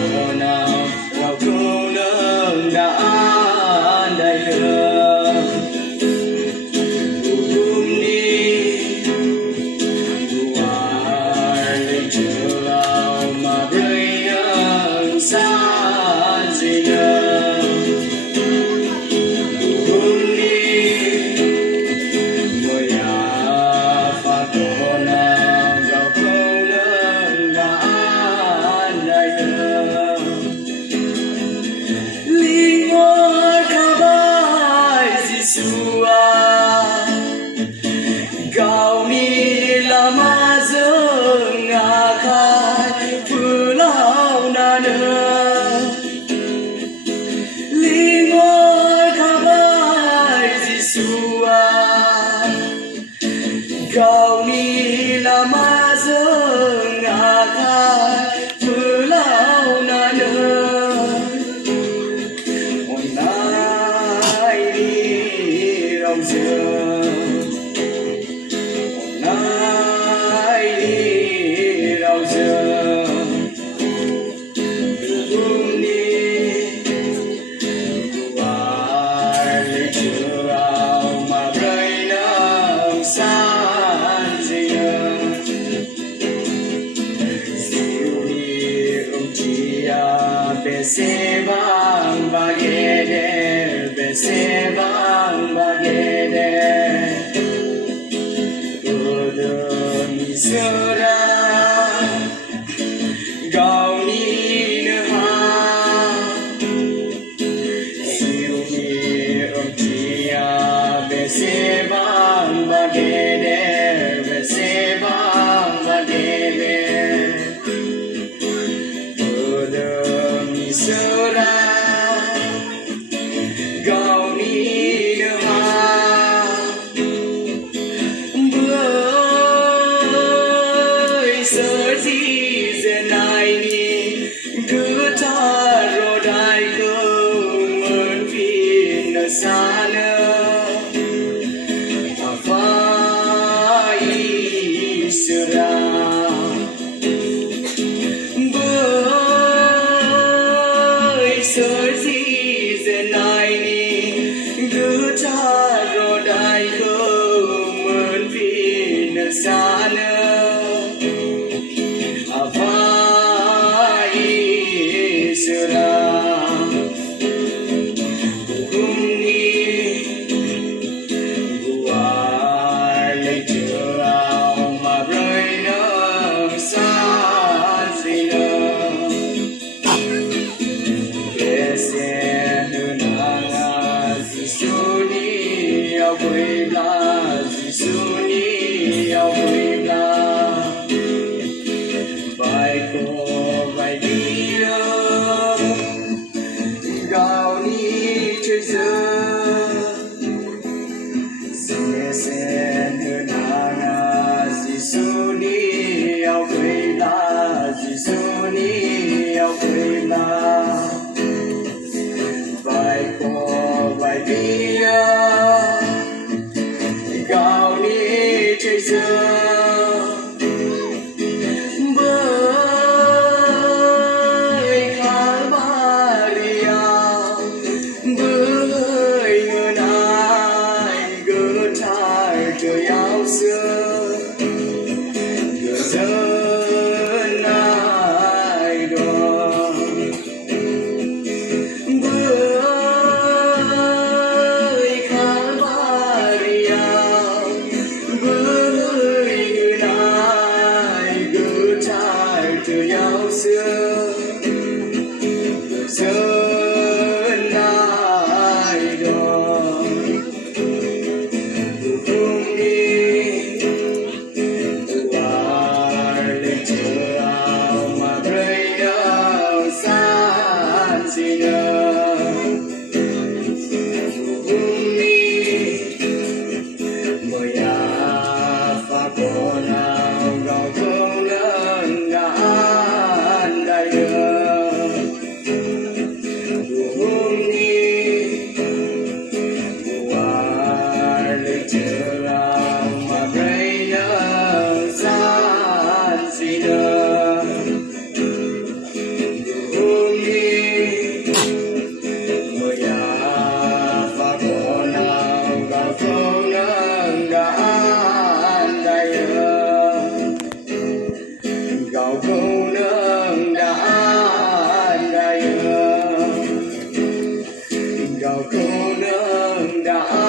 cô nào vào cô nương đã đầy hương hôm đi qua lên trường mà rơi nương xa gì nương hôm đi mời à pha cô nào vào cô nương đã đầy hương Lingua kabai Jisua Kau ni lama dương khai pulau nana Lingua kabai Jisua Kau ni lama dương khai pulau nana Nay đi rong rừng Nay đi rong rừng hôm đi qua lấy trường mà rơi nắng xa gì Siêu đi chị bese bang bagede bese bang bagede Udon sura gauni ha Siêu đi chị bese bang bagede bese bang bagede Sura gauni ha bơi sơ gì giờ này ni cứ ta rồi đại công ơn vì nó xa nữa mà phải sura sơ gì giờ này ni cứ cha rồi đại công ơn vì nó xa nữa à phải sura hôm ni qua lấy trường mà rơi nắng xa gì nữa Bài cô bài đi đâu gạo đi chơi giờ sen hơn hàng Giêsu đi ao quê la Giêsu đi ao quê la bài cô bài đi gạo đi chơi giờ trời áo xưa người dân ai đoàn cho cô nương đã